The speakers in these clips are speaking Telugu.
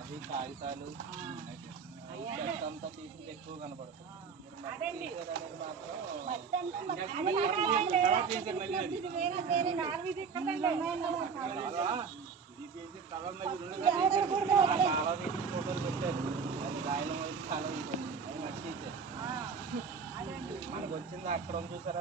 అది కాగితాలు అంతా తీసి ఎక్కువ కనపడుతుంది. ఫోటోలు పెట్టారు, అది రాయడం అయితే చాలా ఉంటుంది. అది నచ్చించారు. మనకు వచ్చింది అక్కడ చూసారా,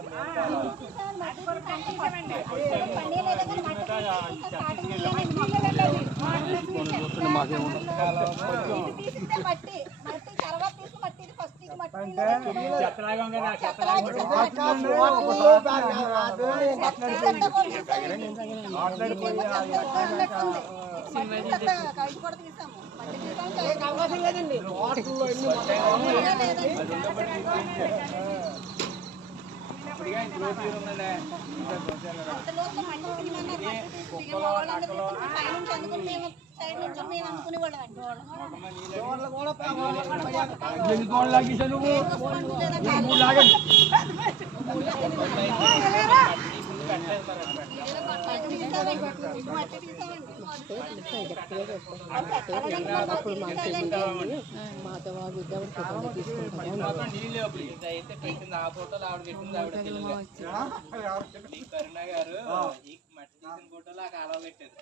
పెట్టింది ఆ ఫోటోలు ఆవిడ పెట్టింది. ఆవిడ కరుణ గారు ఈ మట్టి తీసిన ఫోటోలు ఆ కాలువ పెట్టారు.